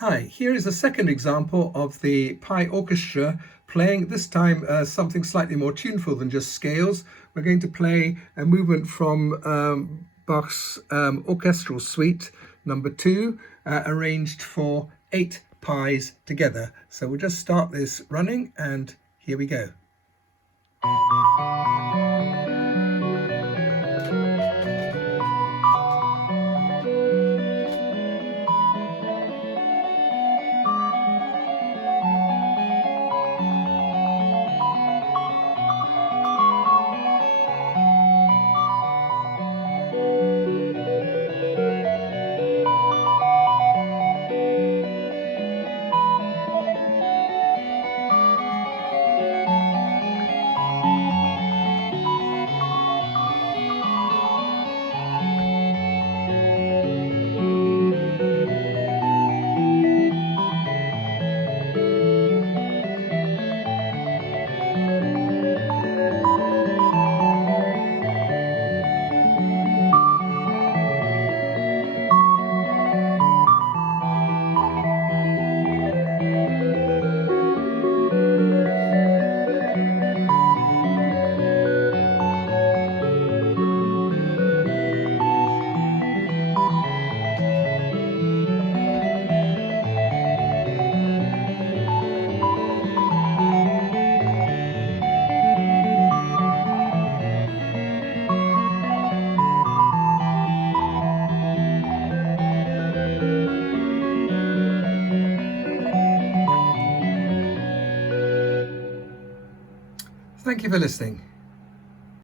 Hi, here is a second example of the Pi Orchestra playing, this time something slightly more tuneful than just scales. We're going to play a movement from Bach's Orchestral Suite number 2, arranged for 8 Pis together. So we'll just start this running, and here we go. Thank you for listening.